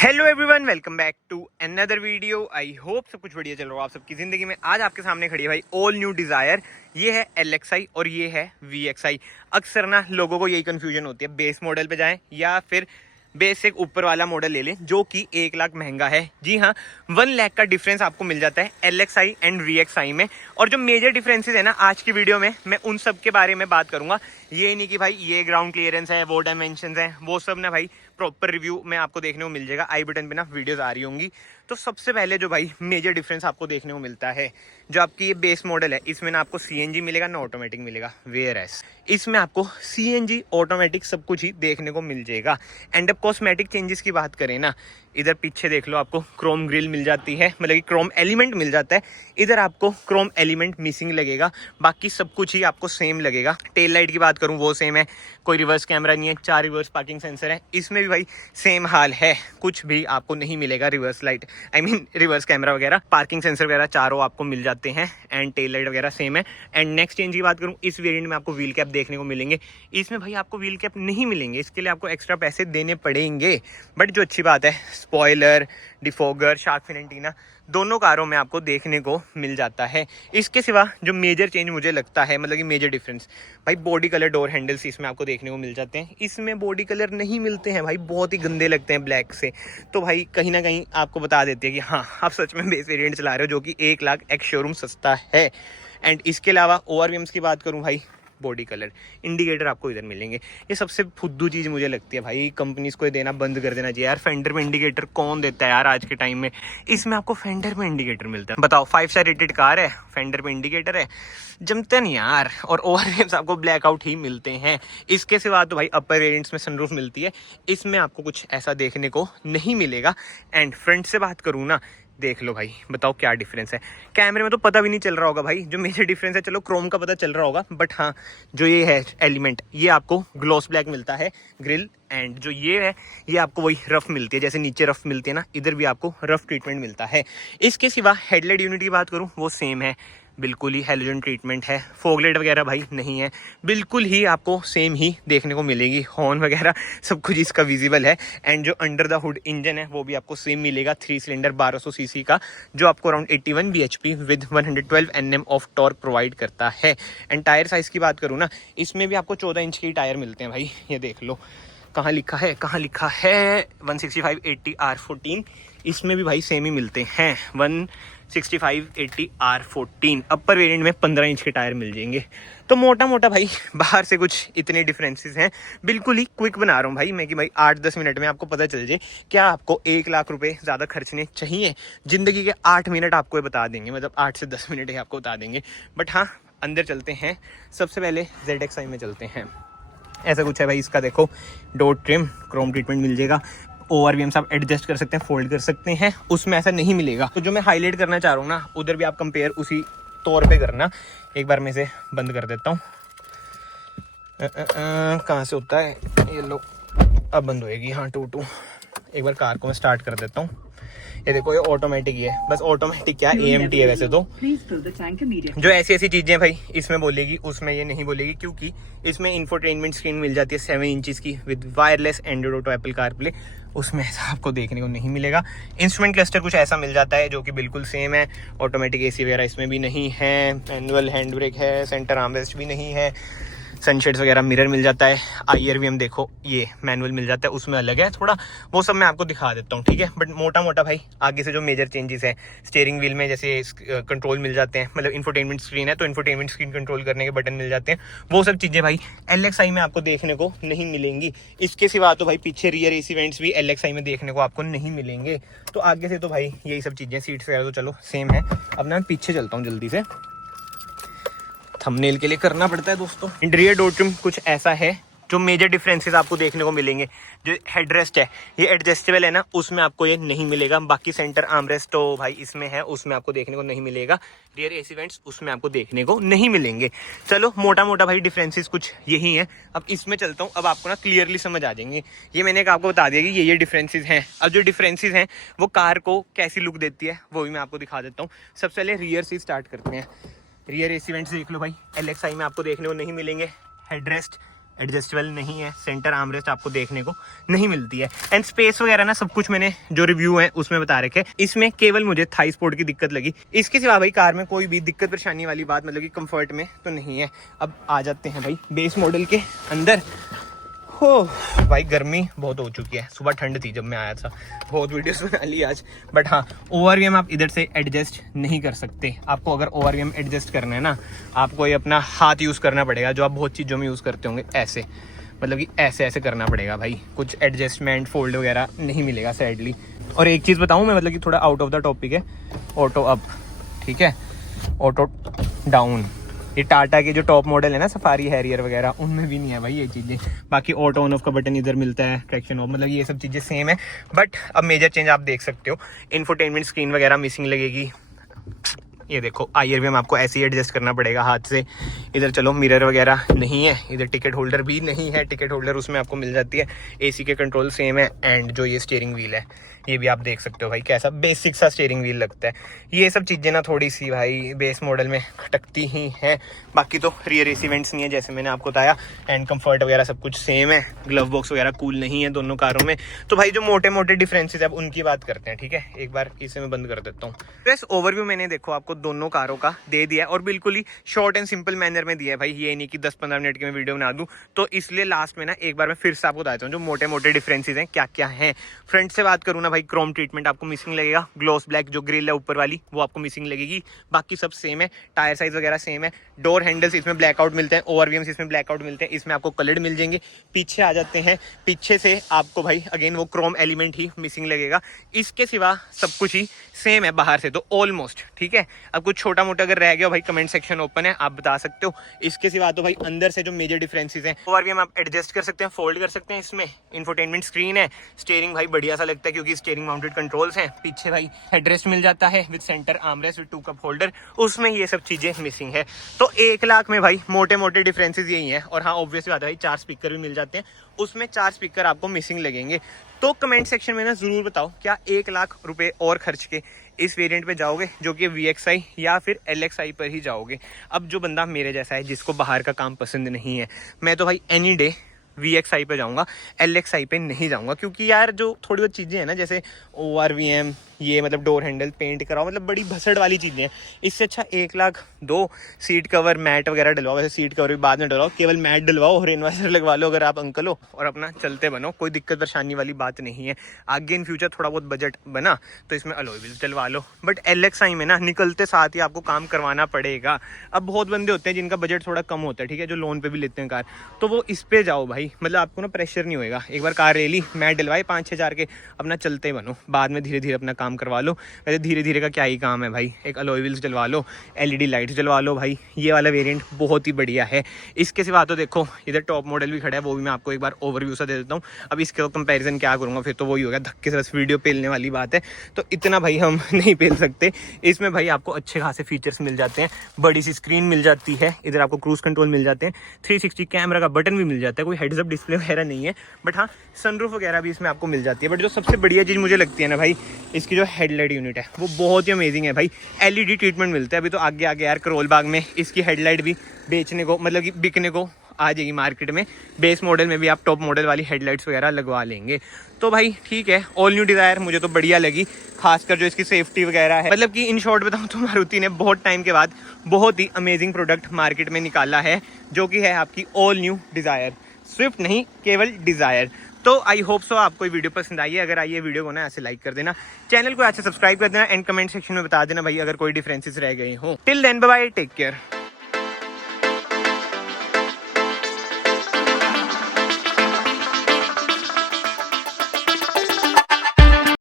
Hello everyone, welcome back to another video. I hope सब कुछ बढ़िया चल रहा हो आप सबकी ज़िंदगी में। आज आपके सामने खड़ी है भाई ऑल न्यू डिज़ायर। ये है LXi और ये है VXi। अक्सर ना लोगों को यही कन्फ्यूजन होती है, बेस मॉडल पे जाएं या फिर बेसिक ऊपर वाला मॉडल ले लें जो कि 1 लाख महंगा है। जी हाँ, 1 लाख का डिफरेंस आपको मिल जाता है LXi एंड VXi में। और जो मेजर डिफरेंसेस है ना, आज की वीडियो में मैं उन सब के बारे में बात करूंगा। ये नहीं कि भाई ये ग्राउंड क्लियरेंस है, वो डायमेंशंस हैं, वो सब ना भाई प्रॉपर रिव्यू में आपको देखने को मिल जाएगा। आई बटन पे ना वीडियोस आ रही होंगी। तो सबसे पहले जो भाई मेजर डिफरेंस आपको देखने को मिलता है, जो आपकी ये बेस मॉडल है, इसमें ना आपको CNG मिलेगा ना ऑटोमेटिक मिलेगा। वेयर एस इसमें आपको CNG ऑटोमेटिक सब कुछ ही देखने को मिल जाएगा। एंड अब कॉस्मेटिक चेंजेस की बात करें ना, इधर पीछे देख लो, आपको क्रोम ग्रिल मिल जाती है, मतलब कि क्रोम एलिमेंट मिल जाता है। इधर आपको क्रोम एलिमेंट मिसिंग लगेगा, बाकी सब कुछ ही आपको सेम लगेगा। टेल लाइट की बात करूं वो सेम है, कोई रिवर्स कैमरा नहीं है, 4 रिवर्स पार्किंग सेंसर है। इसमें भी भाई सेम हाल है, कुछ भी आपको नहीं मिलेगा reverse light, I mean reverse camera वगैरह, पार्किंग सेंसर वगैरह चारों आपको मिल जाते हैं। एंड टेल लाइट वगैरह सेम है। एंड नेक्स्ट चेंज की बात करूँ, इस वेरिएंट में आपको व्हील कैप देखने को मिलेंगे। इसमें भाई आपको व्हील कैप नहीं मिलेंगे, इसके लिए आपको एक्स्ट्रा पैसे देने पड़ेंगे। बट जो अच्छी बात है, spoiler, defogger, shark fin antenna दोनों कारों में आपको देखने को मिल जाता है। इसके सिवा जो मेजर चेंज मुझे लगता है, मतलब कि मेजर डिफरेंस, भाई बॉडी कलर डोर हैंडल्स इसमें आपको देखने को मिल जाते हैं। इसमें बॉडी कलर नहीं मिलते हैं भाई, बहुत ही गंदे लगते हैं ब्लैक से। तो भाई कहीं ना कहीं आपको बता देते हैं कि हाँ, आप सच में बेस वेरिएंट चला रहे हो, जो कि 1 लाख एक्स शोरूम सस्ता है। एंड इसके अलावा ORVMs की बात करूँ भाई, बॉडी कलर इंडिकेटर आपको इधर मिलेंगे। ये सबसे फुद्दू चीज़ मुझे लगती है भाई, कंपनीज को ये देना बंद कर देना चाहिए यार। फेंडर में इंडिकेटर कौन देता है यार आज के टाइम में? इसमें आपको फेंडर में इंडिकेटर मिलता है। बताओ, 5 स्टार रेटेड कार है, फेंडर में इंडिकेटर है, जमते नहीं यार। और ORVMs आपको ब्लैकआउट ही मिलते हैं। इसके सिवा तो भाई अपर वेरिएंट्स में सनरूफ मिलती है, इसमें आपको कुछ ऐसा देखने को नहीं मिलेगा। एंड फ्रंट से बात करूँ ना, देख लो भाई, बताओ क्या डिफरेंस है। कैमरे में तो पता भी नहीं चल रहा होगा भाई, जो मेजर डिफरेंस है चलो क्रोम का पता चल रहा होगा, बट हाँ, जो ये है एलिमेंट, ये आपको ग्लॉस ब्लैक मिलता है ग्रिल। एंड जो ये है, ये आपको वही रफ मिलती है, जैसे नीचे रफ मिलती है ना, इधर भी आपको रफ ट्रीटमेंट मिलता है। इसके सिवा हेडलाइट यूनिट की बात करूँ, वो सेम है, बिल्कुल ही हेलोजन ट्रीटमेंट है। फॉगलाइट वगैरह भाई नहीं है, बिल्कुल ही आपको सेम ही देखने को मिलेगी। हॉर्न वगैरह सब कुछ इसका विजिबल है। एंड जो अंडर द हुड इंजन है वो भी आपको सेम मिलेगा, 3 सिलेंडर 1200 सीसी का, जो आपको around 81 bhp with 112 Nm of torque provide करता है। एंड टायर साइज़ की बात करूँ ना, इसमें भी आपको 14 इंच के टायर मिलते हैं भाई। ये देख लो, कहाँ लिखा है, 165 80 R14। इसमें भी भाई सेम ही मिलते हैं, 165 80 R14। अपर वेरिएंट में 15 इंच के टायर मिल जाएंगे। तो मोटा मोटा भाई बाहर से कुछ इतने डिफरेंसेस हैं। बिल्कुल ही क्विक बना रहा हूँ भाई मैं, कि भाई 8-10 मिनट में आपको पता चल जाए। क्या आपको 1 लाख रुपए ज़्यादा खर्चने चाहिए? ज़िंदगी के 8 मिनट आपको ये बता देंगे, मतलब 8 से 10 मिनट ही आपको बता देंगे। बट हाँ, अंदर चलते हैं। सबसे पहले ZXi में चलते हैं। ऐसा कुछ है भाई, इसका देखो, डोर ट्रिम क्रोम ट्रीटमेंट मिल जाएगा। ORVMs आप एडजस्ट कर सकते हैं, फोल्ड कर सकते हैं, उसमें ऐसा नहीं मिलेगा। तो जो मैं हाईलाइट करना चाह रहा हूँ ना, उधर भी आप कंपेयर उसी तौर पे करना। एक बार मैं इसे बंद कर देता हूँ। कहाँ से होता है ये, लो अब बंद होएगी। हाँ, टू एक बार कार को मैं स्टार्ट कर देता हूँ। ये देखो, ये ऑटोमेटिक ही है, बस ऑटोमेटिक क्या AMT है वैसे तो। जो ऐसी ऐसी चीजें भाई इसमें बोलेगी, उसमें ये नहीं बोलेगी, क्योंकि इसमें इंफोटेनमेंट स्क्रीन मिल जाती है 7 इंचेस की with wireless Android auto Apple CarPlay. उसमें ऐसा आपको देखने को नहीं मिलेगा। इंस्ट्रूमेंट क्लस्टर कुछ ऐसा मिल जाता है जो कि बिल्कुल सेम है। ऑटोमेटिक AC वगैरह इसमें भी नहीं है, मैनुअल हैंड ब्रेक है, सेंटर आर्मरेस्ट भी नहीं है, सनशेड्स वगैरह मिरर मिल जाता है। IRVM देखो, ये मैनुअल मिल जाता है, उसमें अलग है थोड़ा, वो सब मैं आपको दिखा देता हूँ, ठीक है। बट मोटा मोटा भाई आगे से जो मेजर चेंजेस है, स्टीयरिंग व्हील में जैसे कंट्रोल मिल जाते हैं, मतलब इंफोटेनमेंट स्क्रीन है तो इंफोटेनमेंट स्क्रीन कंट्रोल करने के बटन मिल जाते हैं। वो सब चीज़ें भाई LXi में आपको देखने को नहीं मिलेंगी। इसके सिवा तो भाई पीछे रियर AC वेंट्स भी LXi में देखने को आपको नहीं मिलेंगे। तो आगे से तो भाई यही सब चीज़ें, सीट्स वगैरह तो चलो सेम है। अब ना पीछे चलता हूँ जल्दी से, थंबनेल के लिए करना पड़ता है दोस्तों। इंटीरियर डोर ट्रिम कुछ ऐसा है, जो मेजर डिफरेंसेस आपको देखने को मिलेंगे। जो हेडरेस्ट है, ये एडजस्टेबल है ना, उसमें आपको ये नहीं मिलेगा। बाकी सेंटर आर्मरेस्ट तो भाई इसमें है, उसमें आपको देखने को नहीं मिलेगा। रियर AC वेंट्स उसमें आपको देखने को नहीं मिलेंगे। चलो मोटा मोटा भाई डिफरेंसेस कुछ यही हैं। अब इसमें चलता हूँ, अब आपको ना क्लियरली समझ आ जाएंगे। ये मैंने आपको बता दिया कि ये डिफरेंसेस हैं। अब जो डिफरेंसेस हैं वो कार को कैसी लुक देती है वो भी मैं आपको दिखा देता हूँ। सबसे पहले रियर से स्टार्ट करते हैं। रियर AC वेंट्स देख लो भाई, LXi में आपको देखने को नहीं मिलेंगे। हेडरेस्ट एडजस्टेबल नहीं है, सेंटर आर्मरेस्ट आपको देखने को नहीं मिलती है। एंड स्पेस वगैरह ना सब कुछ मैंने जो रिव्यू है उसमें बता रखे। इसमें केवल मुझे थाई सपोर्ट की दिक्कत लगी, इसके सिवा भाई कार में कोई भी दिक्कत परेशानी वाली बात मतलब कि कंफर्ट में तो नहीं है। अब आ जाते हैं भाई बेस मॉडल के अंदर। हो भाई गर्मी बहुत हो चुकी है, सुबह ठंड थी जब मैं आया था, बहुत वीडियोस बना ली आज। बट हाँ, ओवरवीएम आप इधर से एडजस्ट नहीं कर सकते। आपको अगर ओवरवीएम एडजस्ट करना है ना, आपको ये अपना हाथ यूज़ करना पड़ेगा, जो आप बहुत चीज़ों में यूज़ करते होंगे, ऐसे मतलब कि ऐसे ऐसे करना पड़ेगा भाई। कुछ एडजस्टमेंट फोल्ड वगैरह नहीं मिलेगा सैडली। और एक चीज़ बताऊँ मैं, मतलब कि थोड़ा आउट ऑफ द टॉपिक है, ऑटो अप, ठीक है, ऑटो डाउन, ये टाटा के जो टॉप मॉडल है ना सफारी हैरियर वगैरह, उनमें भी नहीं है भाई ये चीज़ें। बाकी ऑटो ऑन ऑफ का बटन इधर मिलता है, ट्रैक्शन ऑफ, मतलब ये सब चीज़ें सेम है। बट अब मेजर चेंज आप देख सकते हो, इंफोटेनमेंट स्क्रीन वगैरह मिसिंग लगेगी। ये देखो IRVM आपको ऐसे ही एडजस्ट करना पड़ेगा हाथ से। इधर चलो मिरर वगैरह नहीं है, इधर टिकट होल्डर भी नहीं है, टिकट होल्डर उसमें आपको मिल जाती है। AC के कंट्रोल सेम है। एंड जो ये स्टीयरिंग व्हील है ये भी आप देख सकते हो भाई, कैसा बेसिक सा स्टीयरिंग व्हील लगता है। ये सब चीज़ें ना थोड़ी सी भाई बेस मॉडल में खटकती ही हैं। बाकी तो रियर AC वेंट्स नहीं है जैसे मैंने आपको बताया। एंड कंफर्ट वगैरह सब कुछ सेम है। ग्लव बॉक्स वगैरह कूल नहीं है दोनों कारों में। तो भाई जो मोटे मोटे डिफरेंसेस है अब उनकी बात करते हैं, ठीक है। एक बार इसे मैं बंद कर देता हूँ। बस ओवरव्यू मैंने देखो आपको दोनों कारों का दे दिया है, और बिल्कुल ही शॉर्ट एंड सिंपल मैनर में दिया है भाई। ये नहीं कि 10-15 मिनट की मैं वीडियो बना दूँ, तो इसलिए लास्ट में ना एक बार मैं फिर से आपको बताता हूँ जो मोटे मोटे डिफरेंसेस हैं क्या क्या हैं। फ्रंट से बात करूँ ना भाई, क्रोम ट्रीटमेंट आपको मिसिंग लगेगा। ग्लॉस ब्लैक जो ग्रिल है ऊपर वाली वो आपको मिसिंग लगेगी। बाकी सब सेम है, टायर साइज वगैरह सेम है। डोर हैंडल्स इसमें ब्लैकआउट मिलते हैं, ओवरवीएम्स इसमें ब्लैकआउट मिलते हैं, इसमें आपको कलर्ड मिल जाएंगे। पीछे आ जाते हैं, पीछे से आपको भाई अगेन वो क्रोम एलिमेंट ही मिसिंग लगेगा। इसके सिवा सब कुछ ही सेम है बाहर से तो ऑलमोस्ट, ठीक है। अब कुछ छोटा मोटा अगर रह गया भाई कमेंट सेक्शन ओपन है, आप बता सकते हो। इसके सिवा तो भाई अंदर से जो मेजर डिफरेंसेस हैं, ओवरवीएम आप एडजस्ट कर सकते हैं, फोल्ड कर सकते हैं। इसमें इंफोटेनमेंट स्क्रीन है। स्टीयरिंग भाई बढ़िया सा लगता है क्योंकि स्टीयरिंग माउंटेड कंट्रोल्स हैं। पीछे भाई हेडरेस्ट मिल जाता है with centre armrest with 2 cup holder, उसमें ये सब चीजें मिसिंग है। तो 1 लाख में भाई मोटे मोटे डिफरेंसेस यही हैं। और हाँ ऑब्वियस बात है भाई 4 स्पीकर भी मिल जाते हैं, उसमें 4 स्पीकर आपको मिसिंग लगेंगे। तो कमेंट सेक्शन में ना जरूर बताओ क्या 1 लाख रुपए और खर्च के इस वेरिएंट पे जाओगे जो कि VXI या फिर LXI पर ही जाओगे। अब जो बंदा मेरे जैसा है जिसको बाहर का काम पसंद नहीं है, मैं तो भाई एनी डे VXI पे जाऊंगा, LXI पे नहीं जाऊंगा। क्योंकि यार जो थोड़ी बहुत चीज़ें हैं ना, जैसे ORVM, ये मतलब डोर हैंडल पेंट कराओ, मतलब बड़ी भसड़ वाली चीज़ें हैं। इससे अच्छा 1 लाख दो, सीट कवर मैट वगैरह डलवाओ। वैसे सीट कवर भी बाद में डलवाओ, केवल मैट डलवाओ और इन्वर्टर लगवा लो अगर आप अंकल हो, और अपना चलते बनो। कोई दिक्कत परेशानी वाली बात नहीं है। आगे इन फ्यूचर थोड़ा बहुत बजट बना तो इसमें अलॉय व्हील्स डलवा लो। बट LXI में ना निकलते साथ ही आपको काम करवाना पड़ेगा। अब बहुत बंदे होते हैं जिनका बजट थोड़ा कम होता है, ठीक है, जो लोन पे भी लेते हैं कार, तो वो इस पे जाओ भाई। मतलब आपको ना प्रेशर नहीं होएगा। एक बार कार ले ली, मैट डलवाए 5-6 हज़ार के, अपना चलते बनो, बाद में धीरे धीरे अपना काम करवा लो। वैसे धीरे धीरे का क्या ही काम है भाई, एक अलॉय व्हील्स डलवा लो, LED लाइट्स डलवा लो भाई। ये वाला वेरिएंट बहुत ही बढ़िया है। इसके सिवा तो देखो इधर टॉप मॉडल भी खड़ा है, वो भी मैं आपको एक बार ओवरव्यू सा दे देता हूँ। अब इसके कंपैरिजन क्या करूँगा, फिर तो वही होगा धक्के से बस वीडियो पेलने वाली बात है, तो इतना भाई हम नहीं पेल सकते। इसमें भाई आपको अच्छे खासे फीचर्स मिल जाते हैं। बड़ी सी स्क्रीन मिल जाती है, इधर आपको क्रूज कंट्रोल मिल जाते हैं, 360 कैमरा का बटन भी मिल जाता है। कोई हेड्स अप डिस्प्ले वगैरह नहीं है, बट हाँ सनरूफ वगैरह भी इसमें आपको मिल जाती है। बट जो सबसे बढ़िया चीज़ मुझे लगती है ना भाई, इसकी जो हेडलाइट यूनिट है वो बहुत ही अमेजिंग है भाई। LED ट्रीटमेंट मिलता है। अभी तो आगे आगे यार करोल बाग में इसकी हेडलाइट भी बेचने को, मतलब कि बिकने को आ जाएगी मार्केट में। बेस मॉडल में भी आप टॉप मॉडल वाली हेडलाइट्स वगैरह लगवा लेंगे। तो भाई ठीक है, ऑल न्यू डिज़ायर मुझे तो बढ़िया लगी, खासकर जो इसकी सेफ्टी वगैरह है। मतलब कि इन शॉर्ट बताऊँ तो मारुति ने बहुत टाइम के बाद बहुत ही अमेजिंग प्रोडक्ट मार्केट में निकाला है, जो कि है आपकी ऑल न्यू डिज़ायर। स्विफ्ट नहीं, केवल डिज़ायर। तो आई होप सो आपको ये वीडियो पसंद आई है। अगर आई है वीडियो को ना ऐसे लाइक कर देना, चैनल को ऐसे सब्सक्राइब कर देना, एंड कमेंट सेक्शन में बता देना भाई अगर कोई डिफरेंसेस रह गए हो। Till then bye bye, take care.